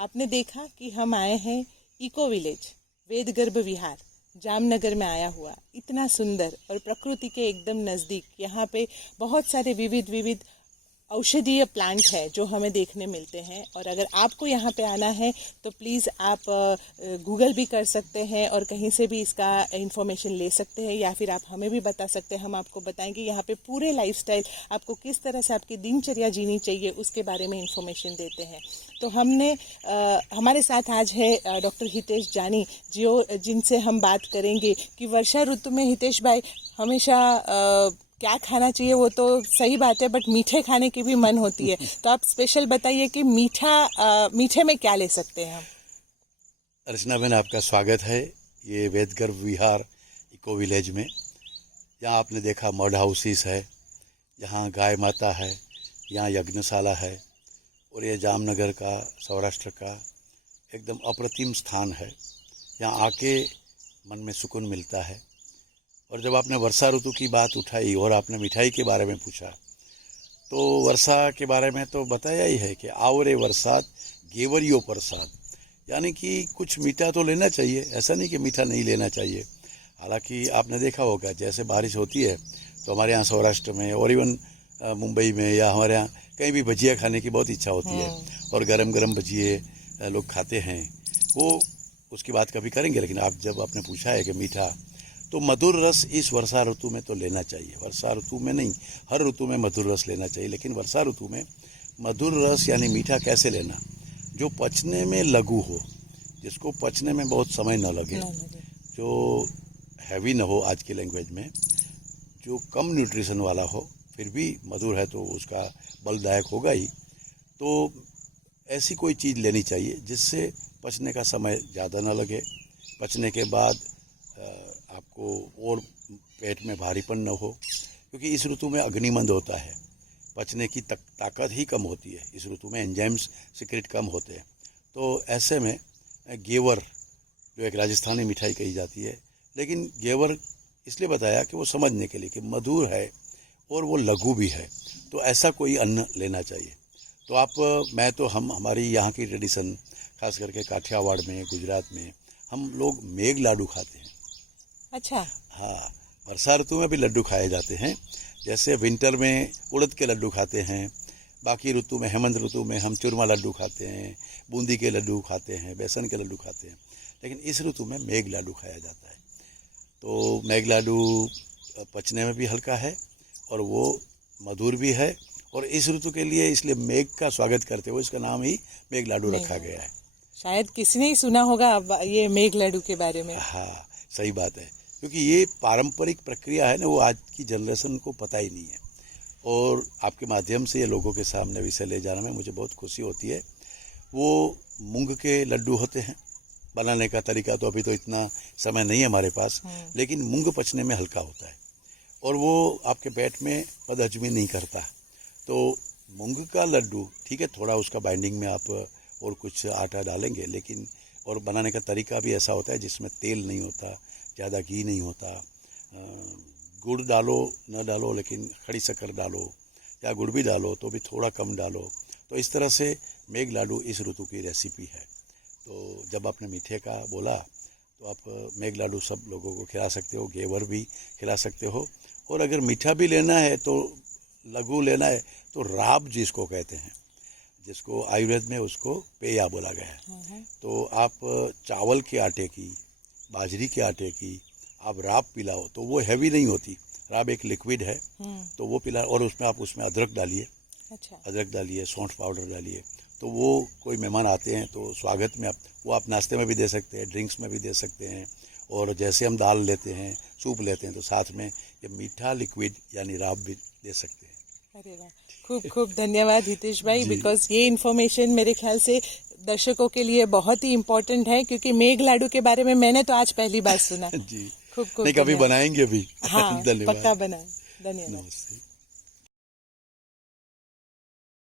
आपने देखा कि हम आए हैं इको विलेज वेदगर्भ विहार जामनगर में आया हुआ, इतना सुंदर और प्रकृति के एकदम नज़दीक। यहाँ पे बहुत सारे विविध विविध औषधीय प्लांट है जो हमें देखने मिलते हैं। और अगर आपको यहाँ पे आना है तो प्लीज़ आप गूगल भी कर सकते हैं और कहीं से भी इसका इन्फॉर्मेशन ले सकते हैं, या फिर आप हमें भी बता सकते हैं। हम आपको बताएंगे यहाँ पे पूरे लाइफस्टाइल, आपको किस तरह से आपकी दिनचर्या जीनी चाहिए उसके बारे में इन्फॉर्मेशन देते हैं। तो हमने हमारे साथ आज है डॉक्टर हितेश जानी, जिनसे हम बात करेंगे कि वर्षा ऋतु में हितेश भाई हमेशा क्या खाना चाहिए। वो तो सही बात है, बट मीठे खाने की भी मन होती है। तो आप स्पेशल बताइए कि मीठे में क्या ले सकते हैं हम। अर्चना बहन, आपका स्वागत है ये वेदगर्भ विहार इको विलेज में। यहाँ आपने देखा मड हाउसेस है, यहाँ गाय माता है, यहाँ यज्ञशाला है, और ये जामनगर का, सौराष्ट्र का एकदम अप्रतिम स्थान है। यहाँ आके मन में सुकून मिलता है। और जब आपने वर्षा ऋतु की बात उठाई और आपने मिठाई के बारे में पूछा, तो वर्षा के बारे में तो बताया ही है कि आवरे बरसात गेवरियो प्रसाद, यानी कि कुछ मीठा तो लेना चाहिए, ऐसा नहीं कि मीठा नहीं लेना चाहिए। हालांकि आपने देखा होगा जैसे बारिश होती है तो हमारे यहाँ सौराष्ट्र में और इवन मुंबई में या हमारे यहाँ कहीं भी भजिया खाने की बहुत इच्छा होती है, और गरम गरम भजिए लोग खाते हैं। वो उसकी बात कभी करेंगे, लेकिन आप जब आपने पूछा है कि मीठा, तो मधुर रस इस वर्षा ऋतु में तो लेना चाहिए। वर्षा ऋतु में नहीं, हर ऋतु में मधुर रस लेना चाहिए, लेकिन वर्षा ऋतु में मधुर रस यानी मीठा कैसे लेना, जो पचने में लघु हो, जिसको पचने में बहुत समय न लगे, जो हैवी न हो, आज की लैंग्वेज में जो कम न्यूट्रिशन वाला हो, फिर भी मधुर है तो उसका बलदायक होगा ही। तो ऐसी कोई चीज़ लेनी चाहिए जिससे पचने का समय ज़्यादा न लगे, पचने के बाद आपको और पेट में भारीपन न हो, क्योंकि इस ऋतु में अग्निमंद होता है, पचने की ताकत ही कम होती है। इस ऋतु में एंजाइम्स सीक्रेट कम होते हैं। तो ऐसे में गेवर, जो एक राजस्थानी मिठाई कही जाती है, लेकिन गेवर इसलिए बताया कि वो समझने के लिए कि मधुर है और वो लघु भी है, तो ऐसा कोई अन्न लेना चाहिए। तो हमारी यहाँ की ट्रेडिशन, खास करके काठियावाड़ में, गुजरात में, हम लोग मेघ लाडू खाते हैं। अच्छा। हाँ, वर्षा ऋतु में भी लड्डू खाए जाते हैं। जैसे विंटर में उड़द के लड्डू खाते हैं, बाकी ऋतु में, हेमंत ऋतु में हम चूरमा लड्डू खाते हैं, बूंदी के लड्डू खाते हैं, बेसन के लड्डू खाते हैं, लेकिन इस ऋतु में मेघ लाडू खाया जाता है। तो मेघ लाडू पचने में भी हल्का है और वो मधुर भी है, और इस ऋतु के लिए इसलिए मेघ का स्वागत करते हुए इसका नाम ही मेघ लाडू रखा गया है। शायद किसी ने ही सुना होगा ये मेघ लाडू के बारे में। हाँ, सही बात है, क्योंकि ये पारंपरिक प्रक्रिया है ना, वो आज की जनरेशन को पता ही नहीं है। और आपके माध्यम से ये लोगों के सामने विषय ले जाने में मुझे बहुत खुशी होती है। वो मूंग के लड्डू होते हैं, बनाने का तरीका तो अभी तो इतना समय नहीं है हमारे पास, लेकिन मूंग पचने में हल्का होता है और वो आपके पेट में बदहजमी नहीं करता। तो मूंग का लड्डू ठीक है, थोड़ा उसका बाइंडिंग में आप और कुछ आटा डालेंगे, लेकिन और बनाने का तरीका भी ऐसा होता है जिसमें तेल नहीं होता, ज़्यादा घी नहीं होता। गुड़ डालो न डालो, लेकिन खड़ी शक्कर डालो, या गुड़ भी डालो तो भी थोड़ा कम डालो। तो इस तरह से मेघ लाडू इस ऋतु की रेसिपी है। तो जब आपने मीठे का बोला, तो आप मेघ लाडू सब लोगों को खिला सकते हो, घेवर भी खिला सकते हो, और अगर मीठा भी लेना है तो लघु लेना है तो राब जिसको कहते हैं, जिसको आयुर्वेद में उसको पेया बोला गया है। तो आप चावल के आटे की, बाजरी के आटे की आप राब पिलाओ तो वो हैवी नहीं होती। राब एक लिक्विड है, तो वो पिला, और उसमें अदरक डालिए। अच्छा। अदरक डालिए, सौंठ पाउडर डालिए, तो वो कोई मेहमान आते हैं तो स्वागत में आप नाश्ते में भी दे सकते हैं, ड्रिंक्स में भी दे सकते हैं। और जैसे हम दाल लेते हैं, सूप लेते हैं, तो साथ में ये मीठा लिक्विड यानी राब भी दे सकते हैं। अरे वाह, खूब खूब धन्यवाद हितेश भाई, बिकॉज ये इन्फॉर्मेशन मेरे ख्याल से दर्शकों के लिए बहुत ही इम्पोर्टेंट है, क्योंकि मेघ लाडू के बारे में मैंने तो आज पहली बार सुना। जी, खूब खूब नहीं, कभी बनाएंगे भी। हाँ, धन्यवाद, पक्का बनाएं। धन्यवाद। नमस्ते।